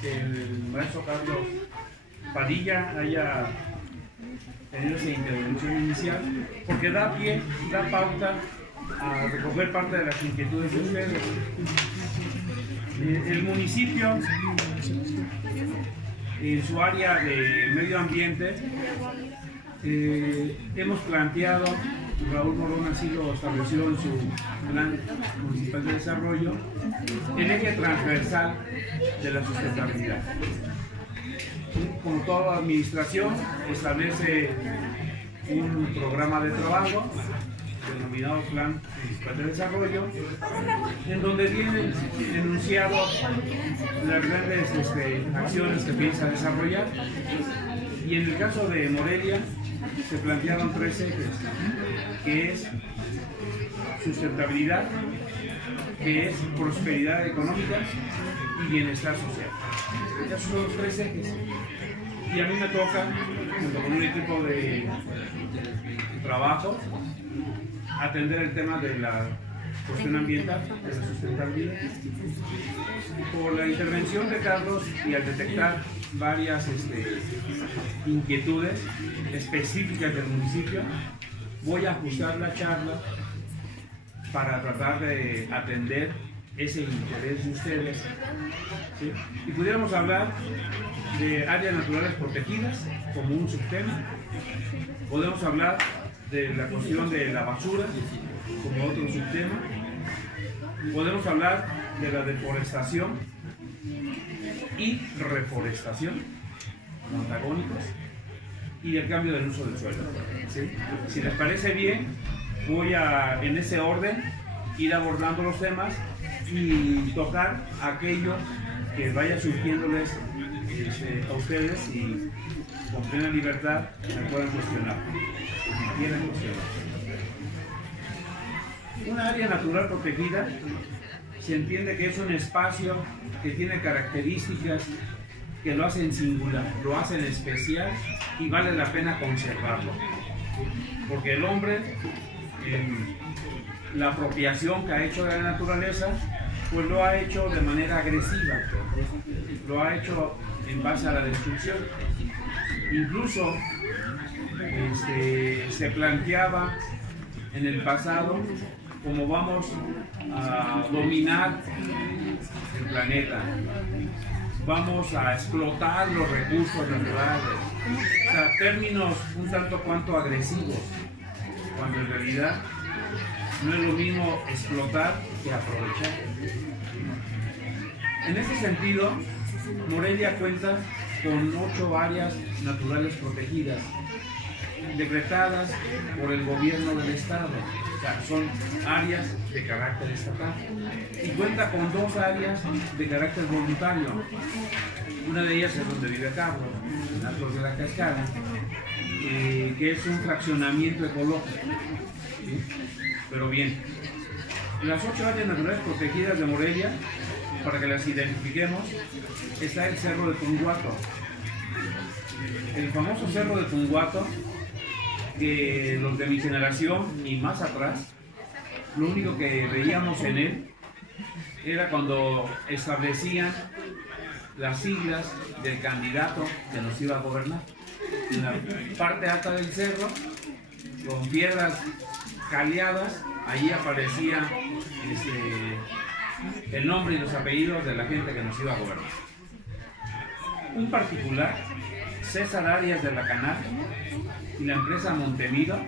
que el maestro Carlos Padilla haya tenido esa intervención inicial, porque da pie, da pauta a recoger parte de las inquietudes de ustedes. El municipio, en su área de medio ambiente, hemos planteado, Raúl Morón así lo estableció en su plan municipal de desarrollo, el eje transversal de la sustentabilidad. Como toda administración, establece un programa de trabajo denominado Plan Municipal de Desarrollo, en donde vienen enunciados las grandes acciones que piensa desarrollar. Y en el caso de Morelia se plantearon 3 ejes, que es sustentabilidad, que es prosperidad económica y bienestar social. Esos son los 3 ejes. Y a mí me toca, junto con un equipo de trabajo, atender el tema de la cuestión ambiental, de la sustentabilidad. Por la intervención de Carlos y al detectar varias inquietudes específicas del municipio, voy a ajustar la charla para tratar de atender ese interés de ustedes, ¿sí? Y pudiéramos hablar de áreas naturales protegidas como un subtema, podemos hablar de la cuestión de la basura como otro subtema, podemos hablar de la deforestación y reforestación, antagónicos, y el cambio del uso del suelo, ¿sí? Si les parece bien, voy a, en ese orden, ir abordando los temas y tocar aquello que vaya surgiéndoles a ustedes y con plena libertad me puedan cuestionar, si quieren cuestionar. Una área natural protegida se entiende que es un espacio que tiene características que lo hacen singular, lo hacen especial y vale la pena conservarlo. Porque el hombre, la apropiación que ha hecho de la naturaleza, pues lo ha hecho de manera agresiva, lo ha hecho en base a la destrucción. Incluso se planteaba en el pasado cómo vamos a dominar el planeta, vamos a explotar los recursos naturales, o sea, términos un tanto cuanto agresivos, cuando en realidad no es lo mismo explotar que aprovechar. En ese sentido, Morelia cuenta con 8 áreas naturales protegidas, decretadas por el gobierno del estado. O sea, son áreas de carácter estatal. Y cuenta con 2 áreas de carácter voluntario. Una de ellas es donde vive Carlos, en Altos de la Cascada, que es un fraccionamiento ecológico. ¿Sí? Pero bien, las 8 áreas naturales protegidas de Morelia, para que las identifiquemos, está el Cerro de Tunguato. El famoso Cerro de Tunguato, que los de mi generación y más atrás, lo único que veíamos en él era cuando establecían las siglas del candidato que nos iba a gobernar. En la parte alta del cerro, con piedras caleadas, allí aparecía el nombre y los apellidos de la gente que nos iba a gobernar. Un particular, César Arias de la Canal, y la empresa Montemido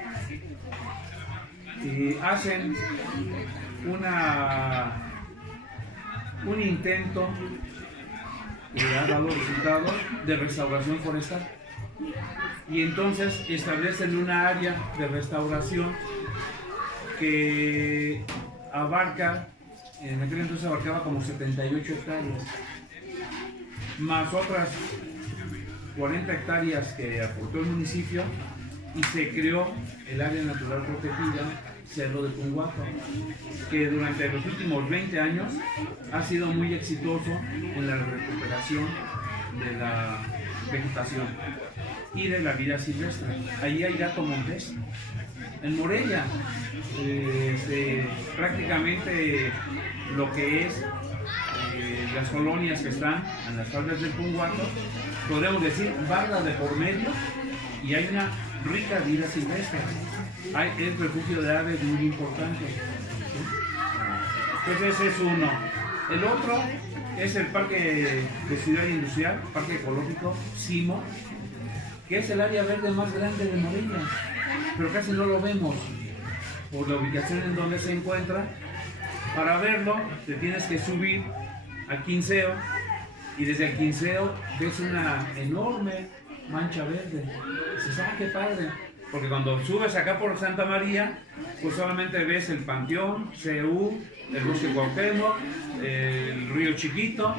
hacen un intento que ha dado resultados de restauración forestal, y entonces establecen una área de restauración que abarca, en aquel entonces abarcaba como 78 hectáreas, más otras 40 hectáreas que aportó el municipio, y se creó el área natural protegida Cerro de Tunguato, que durante los últimos 20 años ha sido muy exitoso en la recuperación de la vegetación y de la vida silvestre. Allí hay gato montés. En Morelia, prácticamente lo que es las colonias que están en las faldas del Punguato, podemos decir barra de por medio, y hay una rica vida silvestre. Hay el refugio de aves muy importante. Entonces ese es uno. El otro es el Parque de Ciudad Industrial, Parque Ecológico Simo, que es el área verde más grande de Morelia, pero casi no lo vemos por la ubicación en donde se encuentra. Para verlo te tienes que subir al Quinceo, y desde el Quinceo ves una enorme mancha verde. Dices, ¡ah, qué padre! Porque cuando subes acá por Santa María, pues solamente ves el Panteón, CU, el Bosque Cuauhtémoc, el Río Chiquito,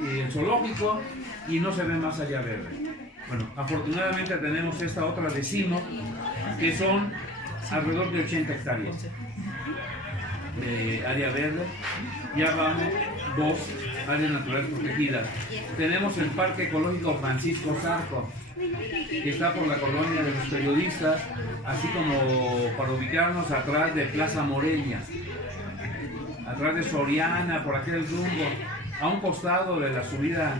y el zoológico, y no se ve más allá verde. Bueno, afortunadamente tenemos esta otra de Simo, que son alrededor de 80 hectáreas de área verde. Ya vamos 2 áreas naturales protegidas. Tenemos el Parque Ecológico Francisco Zarco, que está por la colonia de los periodistas, así como para ubicarnos atrás de Plaza Morelia, atrás de Soriana, por aquel rumbo, a un costado de la subida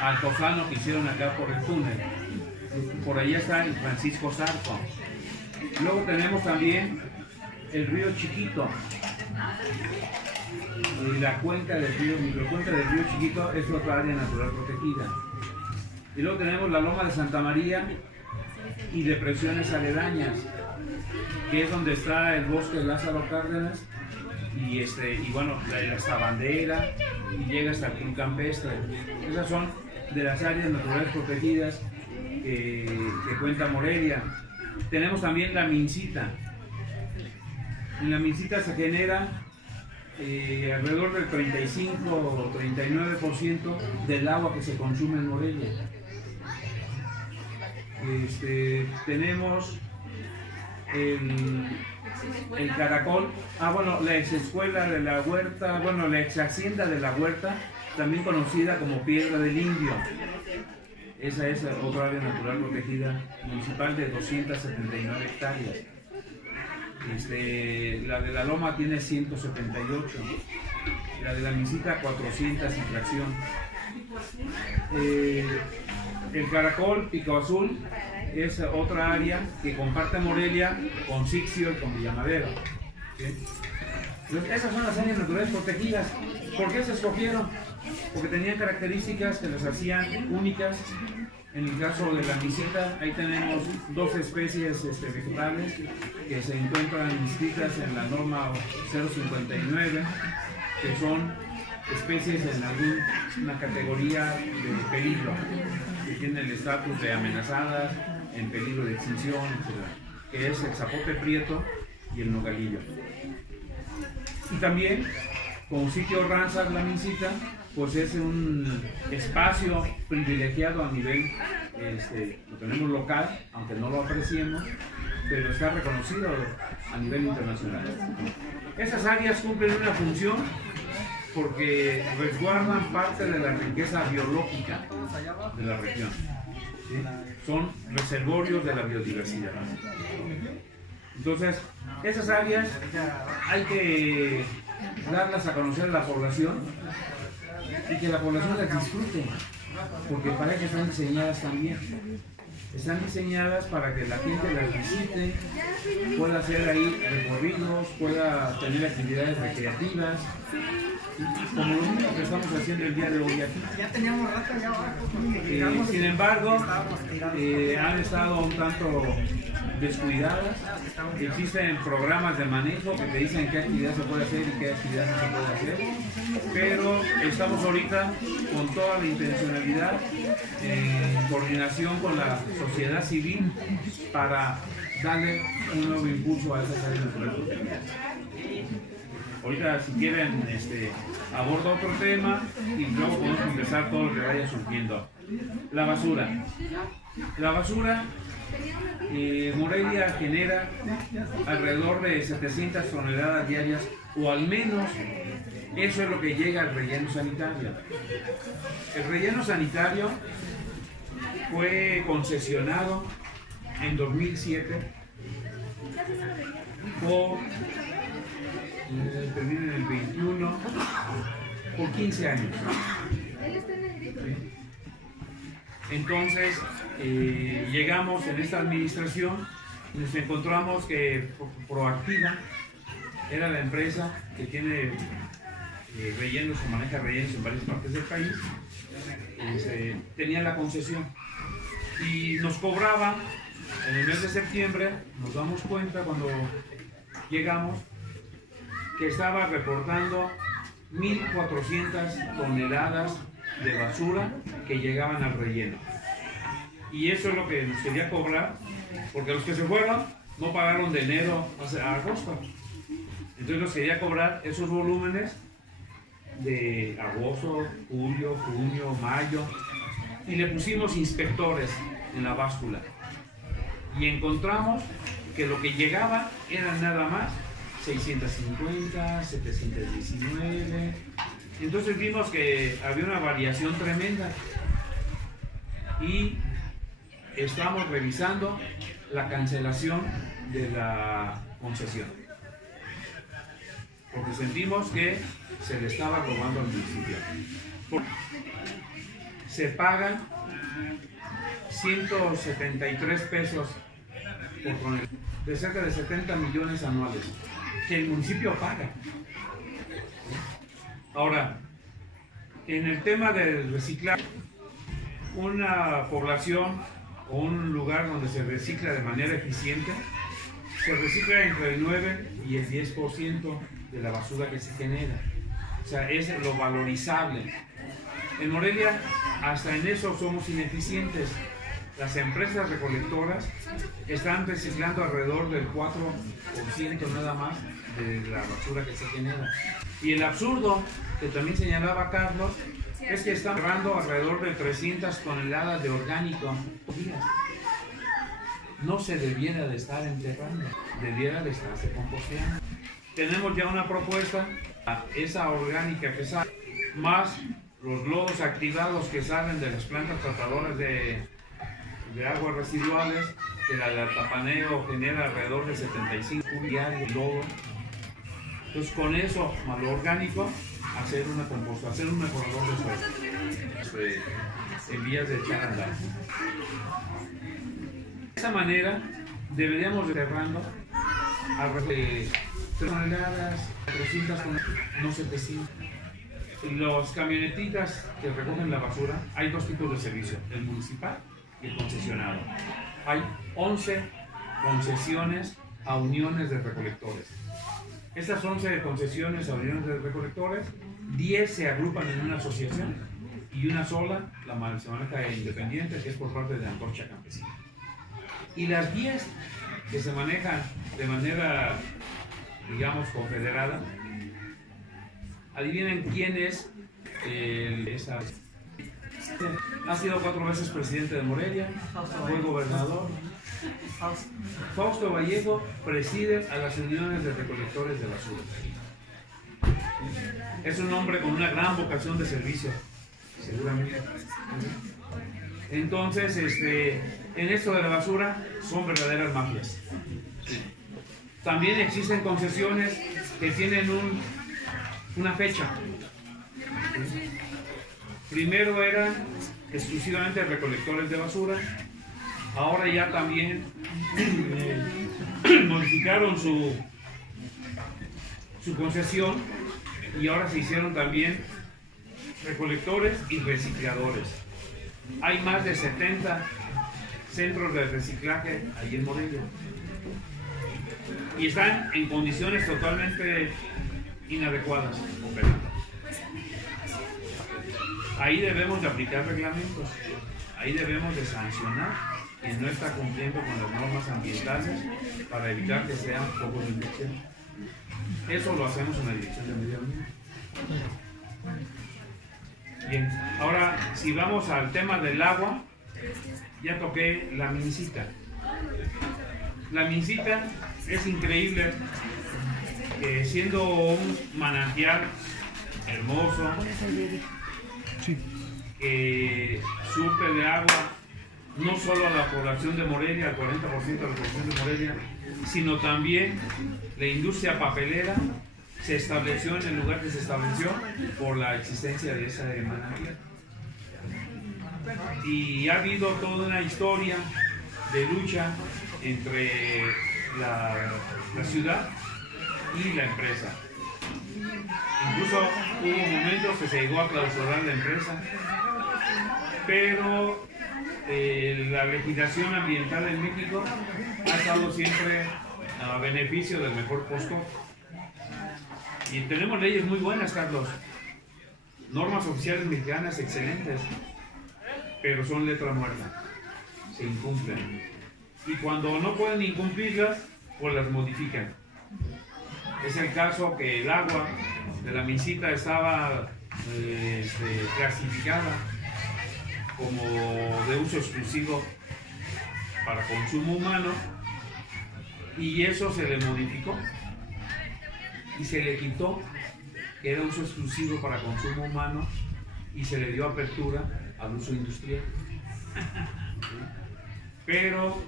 al Altozano que hicieron acá por el túnel. Por allá está el Francisco Zarco. Luego tenemos también el Río Chiquito, y la cuenca del río, microcuenca del Río Chiquito es otra área natural protegida. Y luego tenemos la Loma de Santa María y depresiones aledañas, que es donde está el bosque de Lázaro Cárdenas, y bueno, la Sabandera, y llega hasta el Club Campestre. Esas son de las áreas naturales protegidas que cuenta Morelia. Tenemos también la Mincita. En la Mincita se genera alrededor del 35 o 39% del agua que se consume en Morelia. Tenemos el Caracol, bueno, la ex escuela de la Huerta, bueno, la ex hacienda de la Huerta, también conocida como Piedra del Indio. Esa es otra área natural protegida municipal de 279 hectáreas. La de la Loma tiene 178, la de la Mincita 400 y fracción. El Caracol, Pico Azul, es otra área que comparte Morelia con Sixio y con Villamadero. ¿Sí? Esas son las áreas naturales protegidas. ¿Por qué se escogieron? Porque tenían características que las hacían únicas. En el caso de la Mincita, ahí tenemos 2 especies vegetales que se encuentran inscritas en la norma 059, que son especies en alguna categoría de peligro, que tienen el estatus de amenazadas, en peligro de extinción, etc., que es el zapote prieto y el nogalillo. Y también, como sitio Ramsar, la Mincita, pues es un espacio privilegiado a nivel, lo tenemos local, aunque no lo apreciemos, pero está reconocido a nivel internacional. Esas áreas cumplen una función porque resguardan parte de la riqueza biológica de la región. ¿Sí? Son reservorios de la biodiversidad. Entonces, esas áreas hay que darlas a conocer a la población y que la población las disfrute, porque para eso están diseñadas también. Están diseñadas para que la gente las visite, pueda hacer ahí recorridos, pueda tener actividades recreativas, como lo mismo que estamos haciendo el día de hoy aquí. Ya teníamos rato allá abajo. Sin embargo, han estado un tanto descuidadas. Existen programas de manejo que te dicen qué actividad se puede hacer y qué actividad no se puede hacer, pero estamos ahorita con toda la intencionalidad, en coordinación con la sociedad civil, para darle un nuevo impulso a esas áreas naturales protegidas. Ahorita, si quieren, abordo otro tema y luego podemos empezar todo lo que vaya surgiendo. La basura. La basura, Morelia genera alrededor de 700 toneladas diarias, o al menos eso es lo que llega al relleno sanitario. El relleno sanitario fue concesionado en 2007 por termina en el 21, por 15 años. Entonces, llegamos en esta administración y nos encontramos que Proactiva era la empresa que tiene rellenos o maneja rellenos en varias partes del país. Tenía la concesión y nos cobraba en el mes de septiembre. Nos damos cuenta cuando llegamos que estaba reportando 1.400 toneladas de basura que llegaban al relleno, y eso es lo que nos quería cobrar, porque los que se fueron no pagaron de enero a agosto. Entonces nos quería cobrar esos volúmenes de agosto, julio, junio, mayo, y le pusimos inspectores en la báscula y encontramos que lo que llegaba eran nada más 650, 719. Entonces vimos que había una variación tremenda y estamos revisando la cancelación de la concesión, porque sentimos que se le estaba robando al municipio. Se pagan 173 pesos por tonelada, de cerca de 70 millones anuales, que el municipio paga. Ahora, en el tema del reciclaje, una población o un lugar donde se recicla de manera eficiente, se recicla entre el 9 y el 10% de la basura que se genera. O sea, es lo valorizable. En Morelia, hasta en eso somos ineficientes. Las empresas recolectoras están reciclando alrededor del 4% nada más de la basura que se genera. Y el absurdo, que también señalaba Carlos, es que están cerrando alrededor de 300 toneladas de orgánico por día. No se debiera de estar enterrando, debiera de estarse composteando. Tenemos ya una propuesta, esa orgánica que sale, más los lodos activados que salen de las plantas tratadoras de aguas residuales, que el tapaneo genera alrededor de 75 diarios de lodo. Entonces, con eso, más lo orgánico, hacer una composta, hacer un mejorador de suelo en vías de echar a andar. De esa manera, deberíamos ir cerrando alrededor de 3 toneladas, 300 toneladas, no 700. Los camionetitas que recogen la basura, hay dos tipos de servicio, el municipal y el concesionado. Hay 11 concesiones a uniones de recolectores. Estas 11 concesiones a uniones de recolectores, 10 se agrupan en una asociación y una sola se maneja independiente, que es por parte de Antorcha Campesina. Y las 10 que se manejan de manera, digamos, confederada, adivinen quién es esa. Ha sido 4 veces presidente de Morelia, fue gobernador. Fausto Vallejo preside a las uniones de recolectores de basura. Es un hombre con una gran vocación de servicio, seguramente. Entonces, en esto de la basura son verdaderas mafias. También existen concesiones que tienen una fecha. Primero eran exclusivamente recolectores de basura, ahora ya también modificaron su concesión y ahora se hicieron también recolectores y recicladores. Hay más de 70 centros de reciclaje allí en Morelia y están en condiciones totalmente inadecuadas operando. Ahí debemos de aplicar reglamentos, ahí debemos de sancionar quien no está cumpliendo con las normas ambientales para evitar que sean focos de infección. Eso lo hacemos en la Dirección de Medio Ambiente. Bien, ahora si vamos al tema del agua, ya toqué la mincita. La mincita es increíble que siendo un manantial hermoso, que surte de agua no solo a la población de Morelia, al 40% de la población de Morelia, sino también la industria papelera se estableció en el lugar que se estableció por la existencia de esa manantial. Y ha habido toda una historia de lucha entre la ciudad y la empresa. Incluso hubo momentos que se llegó a clausurar la empresa, pero la legislación ambiental en México ha estado siempre a beneficio del mejor postor. Y tenemos leyes muy buenas, Carlos. Normas oficiales mexicanas excelentes, pero son letra muerta. Se incumplen. Y cuando no pueden incumplirlas, pues las modifican. Es el caso que el agua de la Mincita estaba clasificada como de uso exclusivo para consumo humano, y eso se le modificó y se le quitó que era uso exclusivo para consumo humano y se le dio apertura al uso industrial. Pero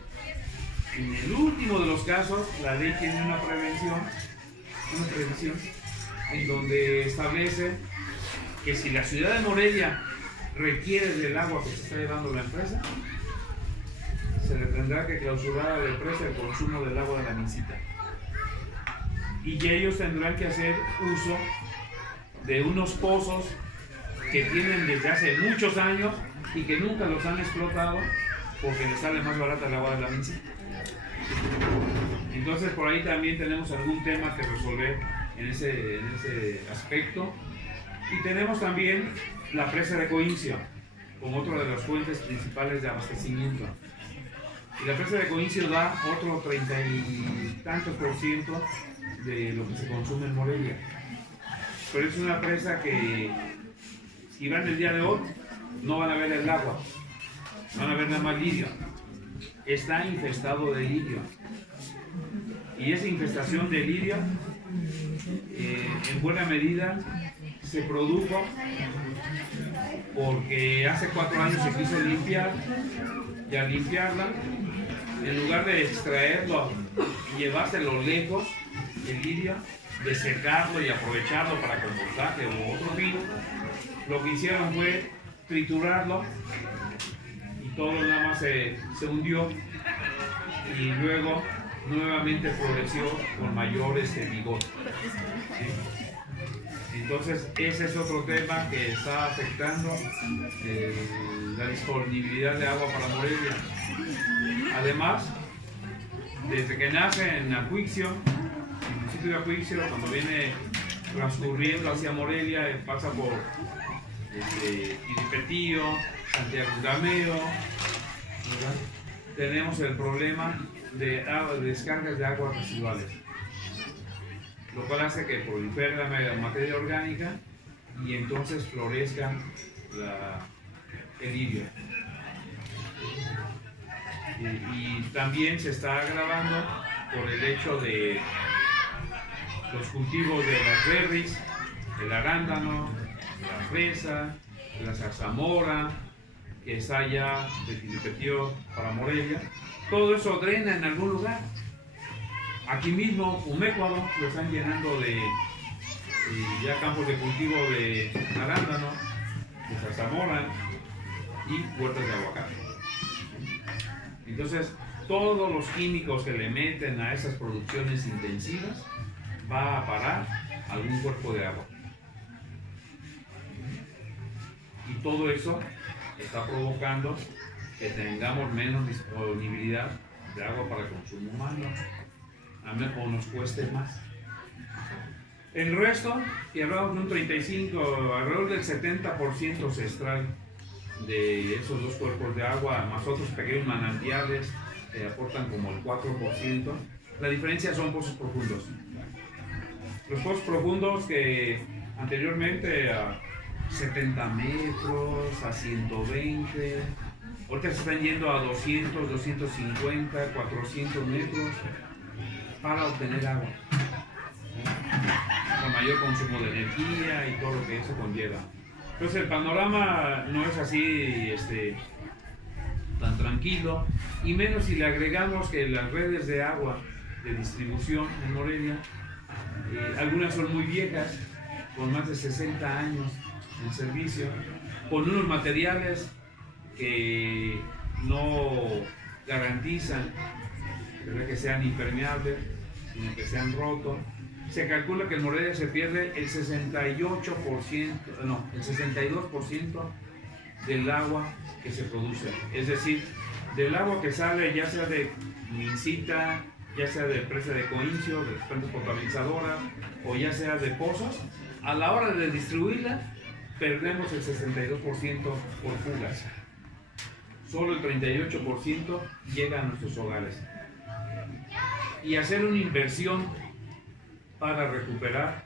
en el último de los casos la ley tiene una previsión en donde establece que si la ciudad de Morelia requiere del agua que se está llevando la empresa, se le tendrá que clausurar a la empresa el consumo del agua de la Mincita. Y que ellos tendrán que hacer uso de unos pozos que tienen desde hace muchos años y que nunca los han explotado porque les sale más barata el agua de la Mincita. Entonces por ahí también tenemos algún tema que resolver en ese aspecto. Y tenemos también la presa de Coincio como otra de las fuentes principales de abastecimiento. Y la presa de Coincio da otro 30 y tantos % de lo que se consume en Morelia. Pero es una presa que, si van el día de hoy, no van a ver el agua, van a ver nada más lirio. Está infestado de lirio. Y esa infestación de lirio, en buena medida, se produjo porque hace 4 años se quiso limpiar, y al limpiarla, en lugar de extraerlo y llevárselo lejos, el lirio, de secarlo y aprovecharlo para compostaje u otro fin, lo que hicieron fue triturarlo y todo nada más se hundió, y luego nuevamente floreció con mayor vigor. ¿Sí? Entonces ese es otro tema que está afectando la disponibilidad de agua para Morelia. Además, desde que nace en Acuixio, el municipio de Acuixio, cuando viene transcurriendo hacia Morelia, pasa por Iripetío, Santiago Gameo, ¿verdad? Tenemos el problema de descargas de aguas residuales, lo cual hace que prolifere la materia orgánica y entonces florezca el lirio. Y también se está agravando por el hecho de los cultivos de las berries, el arándano, la fresa, la zarzamora, que está allá de Tilipetío para Morelia. Todo eso drena en algún lugar. Aquí mismo, Humécuaro, lo están llenando de ya campos de cultivo de arándano, de zarzamora y huertas de aguacate. Entonces, todos los químicos que le meten a esas producciones intensivas va a parar algún cuerpo de agua. Y todo eso está provocando que tengamos menos disponibilidad de agua para el consumo humano, o nos cueste más. El resto, y hablamos de un 35, alrededor del 70% se extrae de esos dos cuerpos de agua, más otros pequeños manantiales que aportan como el 4%. La diferencia son pozos profundos. Los pozos profundos que anteriormente a 70 metros, a 120, ahorita se están yendo a 200, 250, 400 metros para obtener agua, con mayor consumo de energía y todo lo que eso conlleva. Entonces el panorama no es así tan tranquilo, y menos si le agregamos que las redes de agua de distribución en Morelia Algunas son muy viejas, con más de 60 años en servicio, con unos materiales que no garantizan, ¿verdad?, que sean impermeables, sino que sean rotos. Se calcula que en Morelia se pierde el 68%, no, el 62% del agua que se produce. Es decir, del agua que sale, ya sea de Mincita, ya sea de presa de Coincio, de plantas potabilizadoras, o ya sea de pozos, a la hora de distribuirla, perdemos el 62% por fugas. Solo el 38% llega a nuestros hogares. Y hacer una inversión para recuperar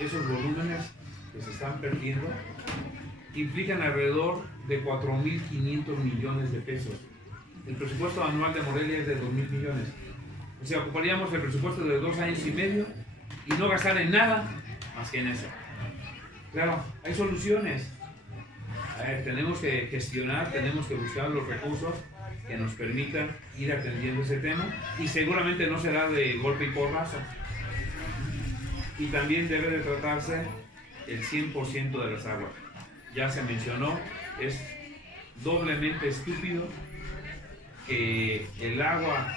esos volúmenes que se están perdiendo implican alrededor de 4.500 millones de pesos. El presupuesto anual de Morelia es de 2.000 millones. O sea, ocuparíamos el presupuesto de 2 años y medio y no gastar en nada más que en eso. Claro, hay soluciones. Tenemos que gestionar, tenemos que buscar los recursos que nos permitan ir atendiendo ese tema, y seguramente no será de golpe y porrazo. Y también debe de tratarse el 100% de las aguas. Ya se mencionó, es doblemente estúpido que el agua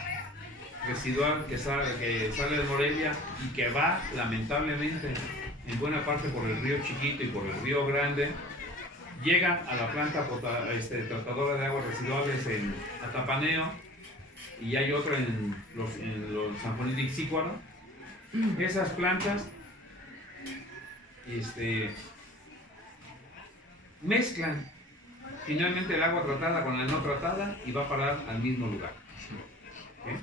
residual que sale de Morelia y que va lamentablemente en buena parte por el río Chiquito y por el río Grande, llega a la planta tratadora de aguas residuales en Atapaneo, y hay otra en los San Juan de Ixícuaro. Esas plantas mezclan finalmente el agua tratada con la no tratada y va a parar al mismo lugar. ¿Okay?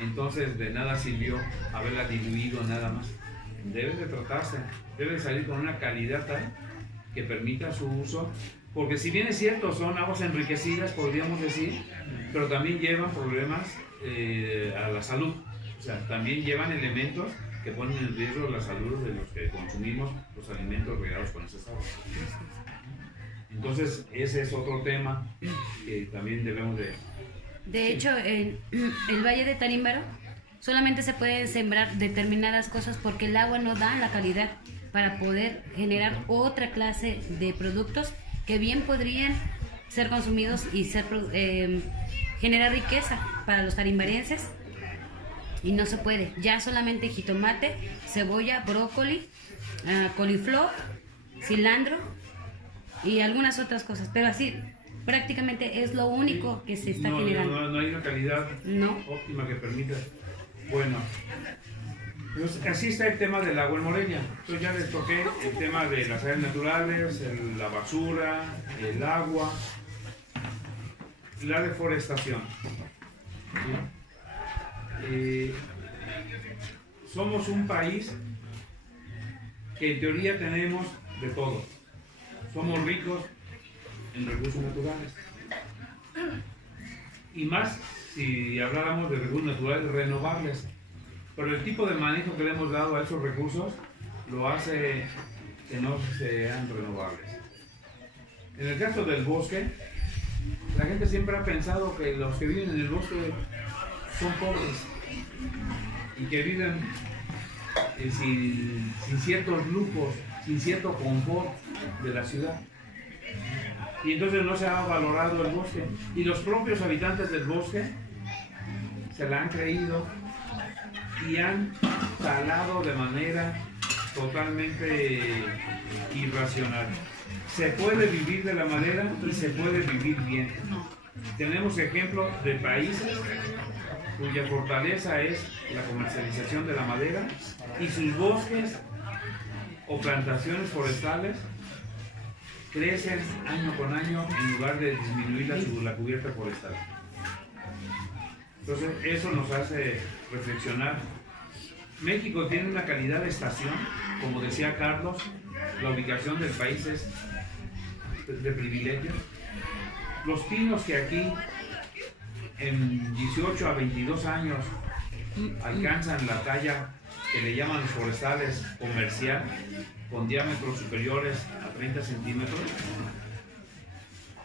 Entonces de nada sirvió haberla diluido nada más. Debe de tratarse, debe de salir con una calidad tal que permita su uso, porque si bien es cierto, son aguas enriquecidas, podríamos decir, pero también llevan problemas a la salud. O sea, también llevan elementos que ponen en riesgo la salud de los que consumimos los alimentos regados con esas aguas. Entonces, ese es otro tema que también debemos de... De hecho, en el Valle de Tarímbaro solamente se pueden sembrar determinadas cosas porque el agua no da la calidad para poder generar otra clase de productos que bien podrían ser consumidos y generar riqueza para los tarimbarenses, y no se puede. Ya solamente jitomate, cebolla, brócoli, coliflor, cilantro y algunas otras cosas, pero así prácticamente es lo único que se está generando. No hay una calidad óptima que permita. Bueno, pues así está el tema del agua en Morelia. Entonces ya les toqué el tema de las áreas naturales, la basura, el agua, la deforestación. Somos un país que en teoría tenemos de todo. Somos ricos en recursos naturales. Y más si habláramos de recursos naturales renovables. Pero el tipo de manejo que le hemos dado a esos recursos lo hace que no sean renovables. En el caso del bosque, la gente siempre ha pensado que los que viven en el bosque son pobres y que viven sin ciertos lujos, sin cierto confort de la ciudad. Y entonces no se ha valorado el bosque. Y los propios habitantes del bosque se la han creído y han talado de manera totalmente irracional. Se puede vivir de la madera y se puede vivir bien. Tenemos ejemplos de países cuya fortaleza es la comercialización de la madera, y sus bosques o plantaciones forestales crecen año con año en lugar de disminuir la cubierta forestal. Entonces eso nos hace reflexionar. México tiene una calidad de estación, como decía Carlos, la ubicación del país es de privilegio. Los pinos que aquí en 18 a 22 años alcanzan la talla que le llaman los forestales comercial, con diámetros superiores a 30 centímetros.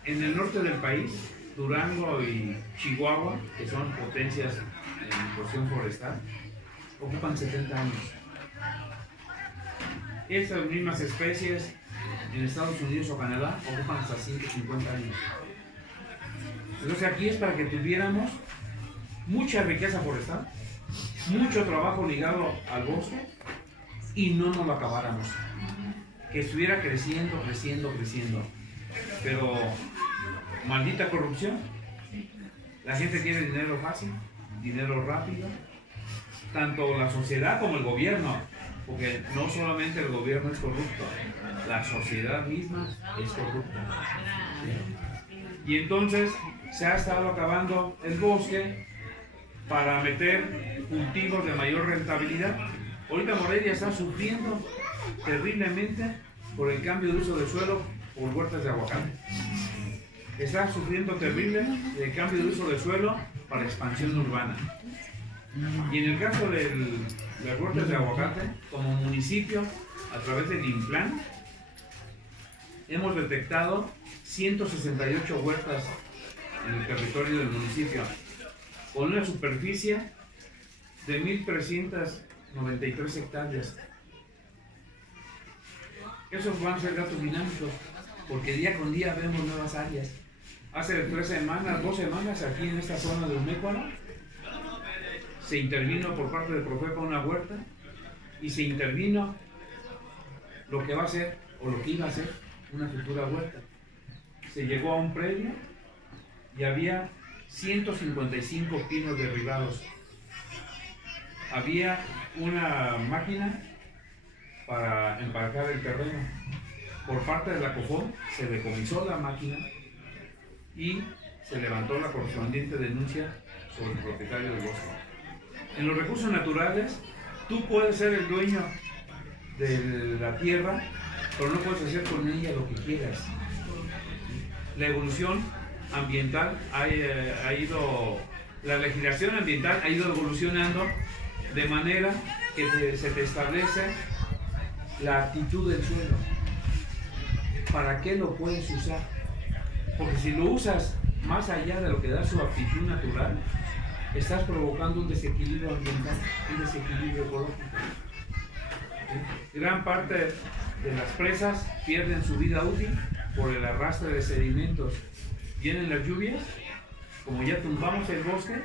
En el norte del país, Durango y Chihuahua, que son potencias en cuestión forestal, ocupan 70 años. Estas mismas especies en Estados Unidos o Canadá ocupan hasta 150 años. Entonces aquí es para que tuviéramos mucha riqueza forestal, mucho trabajo ligado al bosque y no nos lo acabáramos. Que estuviera creciendo, creciendo, creciendo. Pero maldita corrupción. La gente quiere dinero fácil, dinero rápido. Tanto la sociedad como el gobierno. Porque no solamente el gobierno es corrupto, la sociedad misma es corrupta. ¿Sí? Y entonces se ha estado acabando el bosque para meter cultivos de mayor rentabilidad. Ahorita Morelia está sufriendo terriblemente por el cambio de uso de suelo por huertas de aguacate. Está sufriendo terrible el cambio de uso de suelo para expansión urbana. Y en el caso de las huertas de aguacate, como municipio, a través del INPLAN, hemos detectado 168 huertas en el territorio del municipio, con una superficie de 1.393 hectáreas. Esos van a ser datos dinámicos, porque día con día vemos nuevas áreas. Hace 2 semanas, aquí en esta zona de Umécuaro, se intervino por parte de Profepa una huerta y se intervino lo que va a ser, o lo que iba a ser, una futura huerta. Se llegó a un predio y había 155 pinos derribados. Había una máquina para empacar el terreno. Por parte de la COFOM se decomisó la máquina y se levantó la correspondiente denuncia sobre el propietario del bosque. En los recursos naturales, tú puedes ser el dueño de la tierra, pero no puedes hacer con ella lo que quieras. La evolución ambiental la legislación ambiental ha ido evolucionando de manera que se te establece la actitud del suelo. ¿Para qué lo puedes usar? Porque si lo usas más allá de lo que da su aptitud natural, estás provocando un desequilibrio ambiental, un desequilibrio ecológico. ¿Sí? Gran parte de las presas pierden su vida útil por el arrastre de sedimentos. Vienen las lluvias, como ya tumbamos el bosque,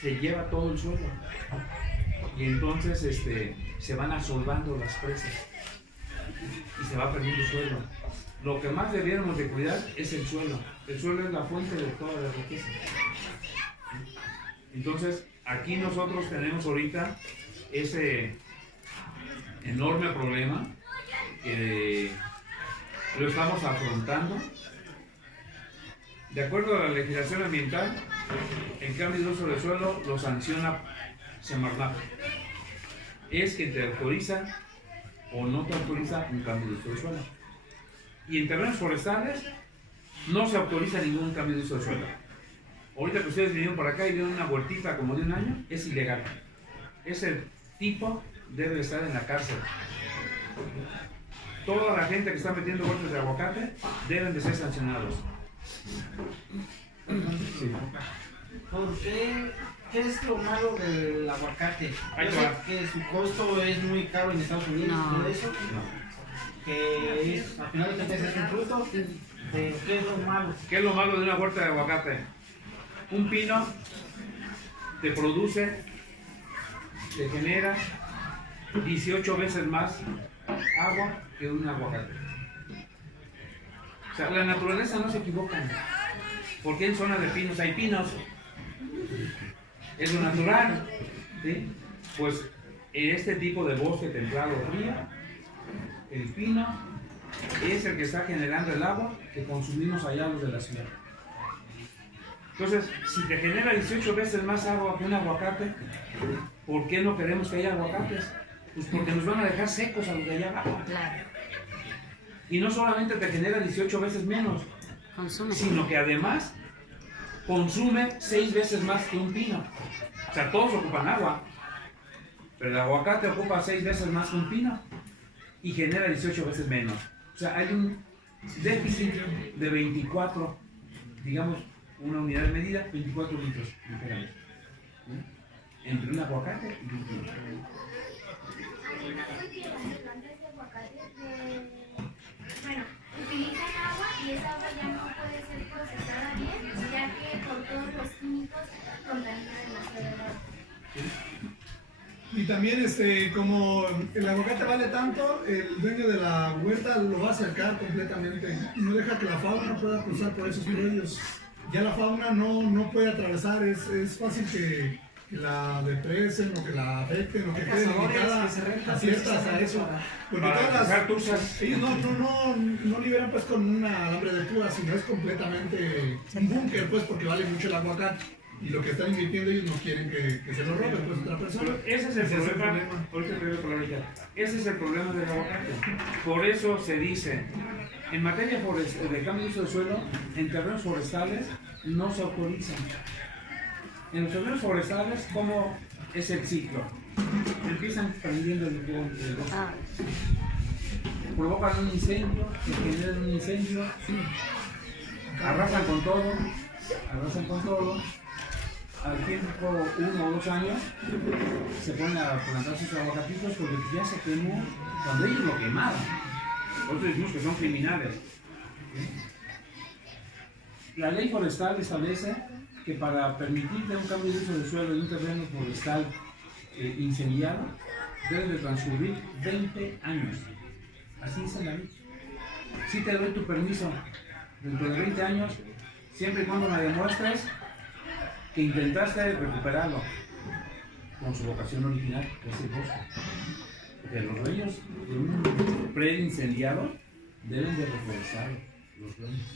se lleva todo el suelo. Y entonces se van asolvando las presas y se va perdiendo suelo. Lo que más debiéramos de cuidar es el suelo. El suelo es la fuente de toda la riqueza. Entonces, aquí nosotros tenemos ahorita ese enorme problema que lo estamos afrontando. De acuerdo a la legislación ambiental, el cambio de uso del suelo lo sanciona Semarnat. Es que te autoriza o no te autoriza un cambio de uso del suelo. Y en terrenos forestales no se autoriza ningún cambio de uso del suelo. Ahorita que ustedes vinieron por acá y vieron una huertita como de 1 año, es ilegal. Ese tipo debe estar en la cárcel. Toda la gente que está metiendo huertas de aguacate deben de ser sancionados. Sí. ¿Por qué? ¿Qué es lo malo del aguacate? Ahí Yo te sé va. que su costo es muy caro en Estados Unidos, No. todo eso. Que es, al final de cuentas es un fruto. ¿Qué es lo malo? ¿Qué es lo malo de una huerta de aguacate? Un pino te produce, te genera 18 veces más agua que un aguacate. O sea, la naturaleza no se equivoca. Porque en zonas de pinos hay pinos. Es lo natural. ¿Sí? Pues en este tipo de bosque templado frío, el pino es el que está generando el agua que consumimos allá los de la ciudad. Entonces, si te genera 18 veces más agua que un aguacate, ¿por qué no queremos que haya aguacates? Pues porque nos van a dejar secos a los de allá abajo. Claro, Y no solamente te genera 18 veces menos, consume. sino que además consume 6 veces más que un pino. O sea, todos ocupan agua, pero el aguacate ocupa 6 veces más que un pino y genera 18 veces menos. O sea, hay un déficit de 24, digamos, una unidad de medida, 24 litros literalmente. entre un aguacate y un pino. Bueno, utilizan agua y esa agua ya no puede ser procesada bien, ya que por todos los químicos contaminan demasiado el agua. Y también, como el aguacate vale tanto, el dueño de la huerta lo va a cercar completamente y no deja que la fauna pueda cruzar por esos predios. Ya la fauna no puede atravesar, es fácil que la depresen o que la afecten o que quede limitada a ciertas a eso. Porque todas las ellos no liberan pues con una alambre de púa, sino es completamente un búnker, pues, porque vale mucho el aguacate. Y lo que están invirtiendo ellos no quieren que se lo robe pues otra persona. Pero ese es el problema. Ahorita te doy la palabra. Ese es el problema del aguacate. Por eso se dice, en materia de cambio de uso de suelo, en terrenos forestales no se autorizan. En los terrenos forestales, ¿cómo es el ciclo? Empiezan prendiendo el bosque. Provocan un incendio, generan un incendio, arrasan con todo. Al tiempo, 1 o 2 años, se ponen a plantar sus aguacatitos porque ya se quemó cuando ellos lo quemaron. Nosotros decimos que son criminales. La ley forestal establece que para permitirle un cambio de uso de suelo en un terreno forestal incendiado, deben de transcurrir 20 años. Así dice la ley. Si te doy tu permiso dentro de 20 años, siempre y cuando me demuestres que intentaste recuperarlo con su vocación original, que es el bosque. Porque los dueños de un predio incendiado deben de reforestar los dueños.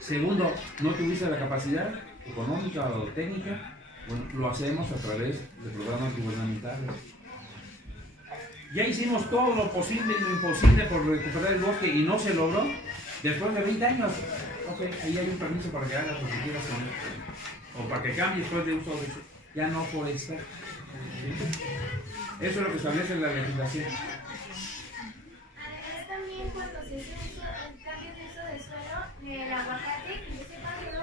Segundo, no tuviste la capacidad económica o técnica, bueno, lo hacemos a través de programas gubernamentales. Ya hicimos todo lo posible y lo imposible por recuperar el bosque y no se logró. Después de 20 años, ok, ahí hay un permiso para que hagas lo que quieras con él. O para que cambies después de uso de eso. Ya no forestal. Eso es lo que establece la legislación. Además también cuando se hace el cambio de uso de suelo, el aguacate, que yo sepa, solo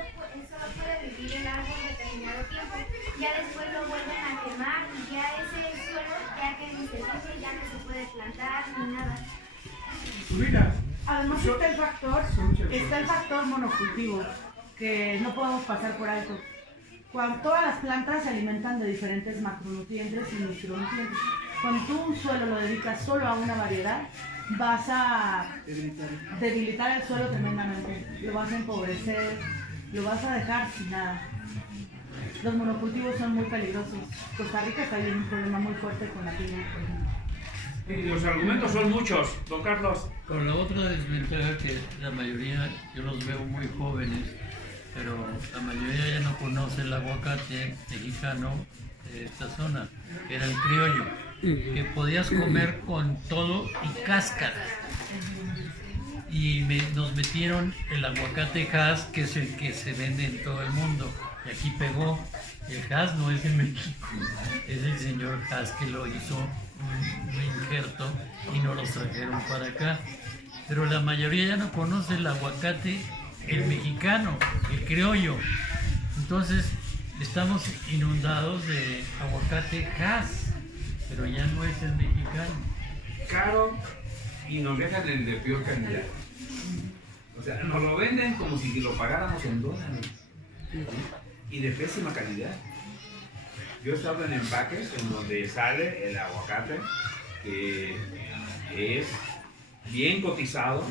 puede vivir el árbol determinado tiempo. Ya después lo vuelven a quemar y ya ese suelo ya que ni se limpia, ya no se puede plantar ni nada. Mira. Además está el factor monocultivo, que no podemos pasar por alto. Cuando todas las plantas se alimentan de diferentes macronutrientes y micronutrientes. Cuando tú un suelo lo dedicas solo a una variedad, vas a debilitar el suelo tremendamente, lo vas a empobrecer, lo vas a dejar sin nada. Los monocultivos son muy peligrosos. Costa Rica está teniendo un problema muy fuerte con la piña, por ejemplo. Y los argumentos son muchos, don Carlos. Con la otra desventaja que la mayoría, yo los veo muy jóvenes, pero la mayoría ya no conoce el aguacate mexicano de esta zona, que era el criollo, que podías comer con todo y cáscara. Y nos metieron el aguacate Hass, que es el que se vende en todo el mundo, y aquí pegó. El Hass no es de México, es el señor Hass que lo hizo un injerto y no los trajeron para acá. Pero la mayoría ya no conoce el aguacate, el mexicano, el criollo. Entonces estamos inundados de aguacate Hass, pero ya no es el mexicano. Caro y nos dejan el de peor calidad. O sea, nos lo venden como si lo pagáramos en dólares. Y de pésima calidad. Yo he estado en empaques en donde sale el aguacate que es bien cotizado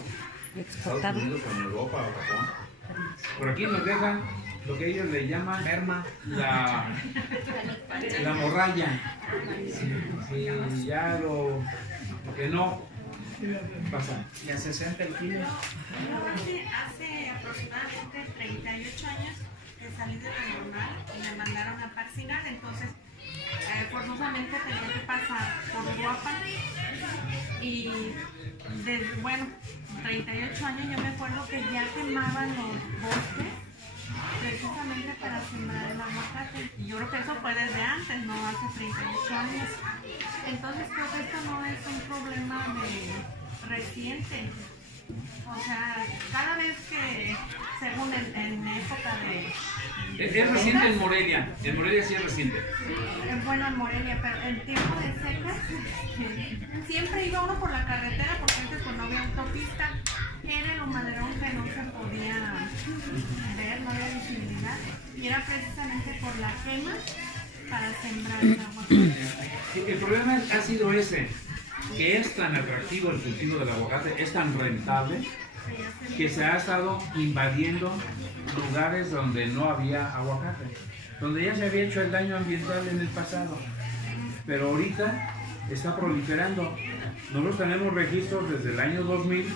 en Estados Unidos o en Europa o Japón. Por aquí nos dejan lo que ellos le llaman la morralla. Y ya lo que no pasa. Y a 60 el kilo. Hace aproximadamente 38 años que salí de la normal y me mandaron a Parcinar, entonces forzosamente tenía que pasar por Guapa y desde, 38 años yo me acuerdo que ya quemaban los bosques precisamente para sembrar el aguacate y yo creo que eso fue desde antes, no hace 38 años. Entonces creo que esto no es un problema reciente. O sea, cada vez que, según en época de... Es reciente en Morelia sí es reciente. Bueno, en Morelia, pero en tiempo de secas, siempre iba uno por la carretera, porque antes pues no había autopista, era el humaderón que no se podía ver, no había visibilidad, y era precisamente por la quema para sembrar el aguacate. El problema ha sido ese, que es tan atractivo el cultivo del aguacate, es tan rentable, que se ha estado invadiendo lugares donde no había aguacate, donde ya se había hecho el daño ambiental en el pasado, pero ahorita está proliferando. Nosotros tenemos registros desde el año 2000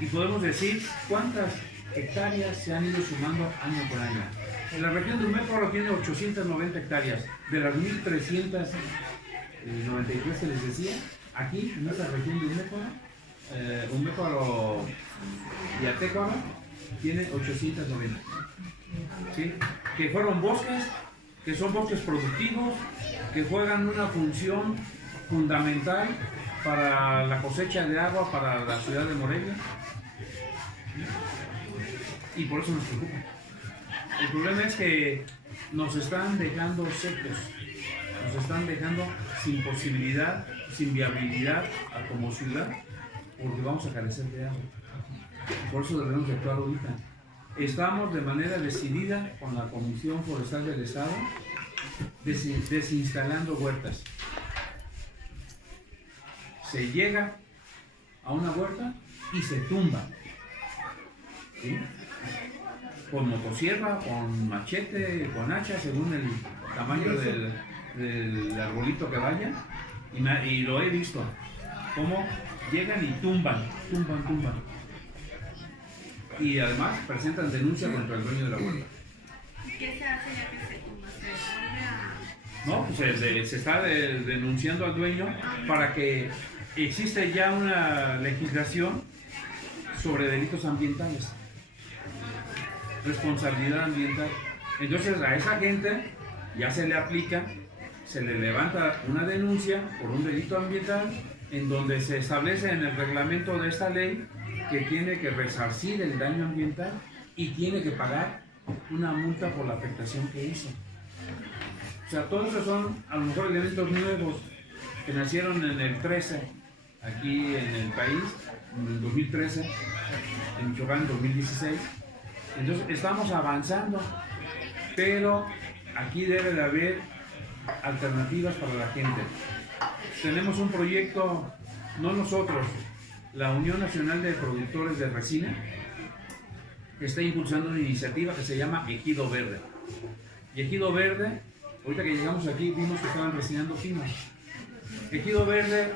y podemos decir cuántas hectáreas se han ido sumando año por año. En la región de Umécuaro tiene 890 hectáreas, de las 1393 que les decía, aquí en esta región de Umécuaro y Atecuaro tiene 890, ¿sí? Que fueron bosques, que son bosques productivos, que juegan una función fundamental para la cosecha de agua para la ciudad de Morelia, y por eso nos preocupa. El problema es que nos están dejando secos, nos están dejando sin posibilidad, sin viabilidad como ciudad, porque vamos a carecer de agua. Por eso debemos actuar ahorita. Estamos de manera decidida con la Comisión Forestal del Estado desinstalando huertas. Se llega a una huerta y se tumba, ¿sí? Con motosierra, con machete, con hacha, según el tamaño del arbolito que vaya, y lo he visto, cómo llegan y tumban, y además presentan denuncia contra el dueño de la huerta. ¿Qué se hace ya que se tumba? ¿Se vuelve a...? No, pues se está denunciando al dueño para que existe ya una legislación sobre delitos ambientales, responsabilidad ambiental. Entonces a esa gente ya se le aplica, se le levanta una denuncia por un delito ambiental, en donde se establece en el reglamento de esta ley que tiene que resarcir el daño ambiental y tiene que pagar una multa por la afectación que hizo. O sea, todos esos son a lo mejor elementos nuevos que nacieron en el 13, aquí en el país, en el 2013, en Michoacán en 2016. Entonces estamos avanzando, pero aquí debe de haber alternativas para la gente. Tenemos un proyecto, no nosotros, la Unión Nacional de Productores de Resina está impulsando una iniciativa que se llama Ejido Verde. Y Ejido Verde, ahorita que llegamos aquí vimos que estaban resinando pinos. Ejido Verde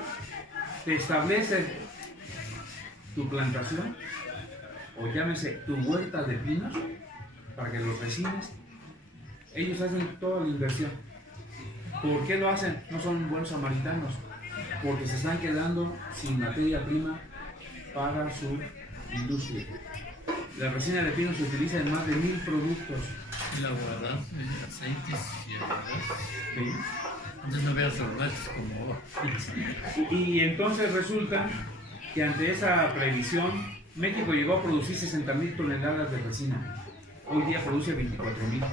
te establece tu plantación, o llámese tu huerta de pinos, para que los resines. Ellos hacen toda la inversión. ¿Por qué lo hacen? No son buenos samaritanos, porque se están quedando sin materia prima para su industria. La resina de pino se utiliza en más de 1000 productos. La verdad, aceites y verdad. ¿Sí? Antes no había sorbetes como ahora. Y entonces resulta que ante esa previsión, México llegó a producir 60,000 toneladas de resina. Hoy día produce 24,000.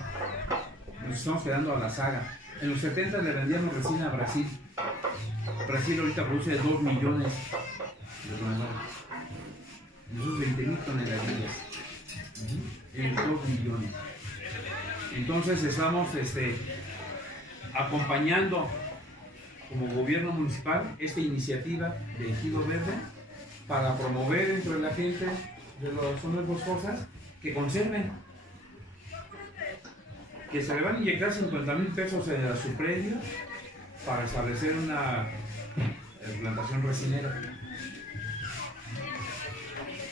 Nos estamos quedando a la saga. En los 70 le vendíamos resina a Brasil. Brasil ahorita produce 2 millones de toneladas. Esos 20,000 toneladas. En 2 millones. Entonces estamos acompañando como gobierno municipal esta iniciativa de Ejido Verde para promover entre la gente de las zonas boscosas que conserven, que se le van a inyectar 50,000 pesos a su predio para establecer una plantación resinera,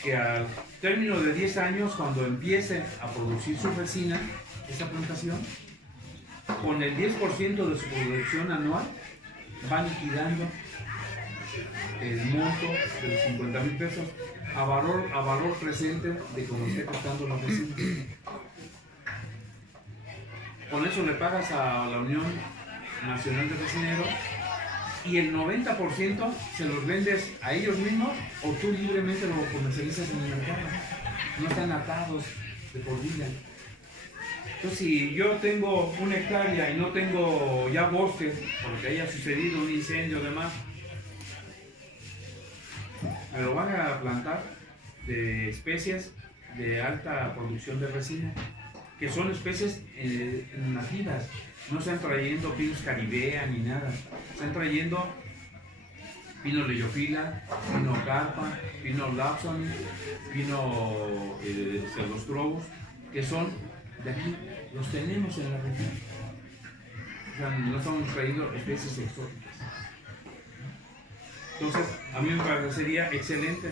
que al término de 10 años, cuando empiece a producir su resina, esta plantación, con el 10% de su producción anual, va liquidando el monto de los 50,000 pesos a valor presente de como esté costando la resina. Con eso le pagas a la Unión Nacional de Resineros y el 90% se los vendes a ellos mismos o tú libremente lo comercializas en el mercado. No están atados de por vida. Entonces, si yo tengo 1 hectárea y no tengo ya bosque, porque haya sucedido un incendio o demás, me lo van a plantar de especies de alta producción de resina, que son especies nativas. No están trayendo pinos caribea ni nada, están trayendo pino leyofila, pino carpa, pino lapsoni, pino cerdostrobus, que son de aquí, los tenemos en la región. O sea, no estamos trayendo especies exóticas. Entonces, a mí me parecería excelente.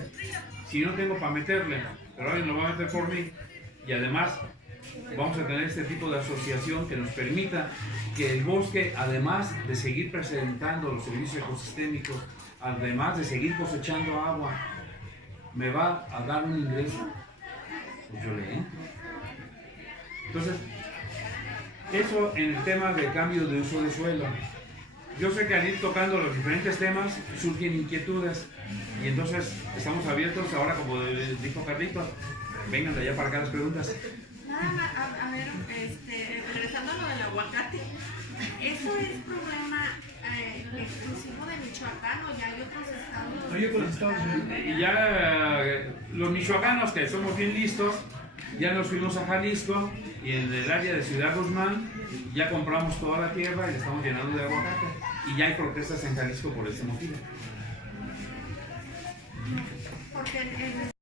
Si no tengo para meterle, pero alguien lo va a meter por mí, y además vamos a tener este tipo de asociación que nos permita que el bosque, además de seguir presentando los servicios ecosistémicos, además de seguir cosechando agua, me va a dar un ingreso, pues yo le entro. Entonces, eso en el tema de cambio de uso de suelo. Yo sé que al ir tocando los diferentes temas surgen inquietudes y entonces estamos abiertos ahora, como dijo Carlito, vengan de allá para acá las preguntas. Nada más, a ver, regresando a lo del aguacate, ¿eso es problema exclusivo de Michoacán o ya hay otros estados? Hay otros estados, Y ya los michoacanos, que somos bien listos, ya nos fuimos a Jalisco y en el área de Ciudad Guzmán ya compramos toda la tierra y la estamos llenando de aguacate. Y ya hay protestas en Jalisco por ese motivo. Porque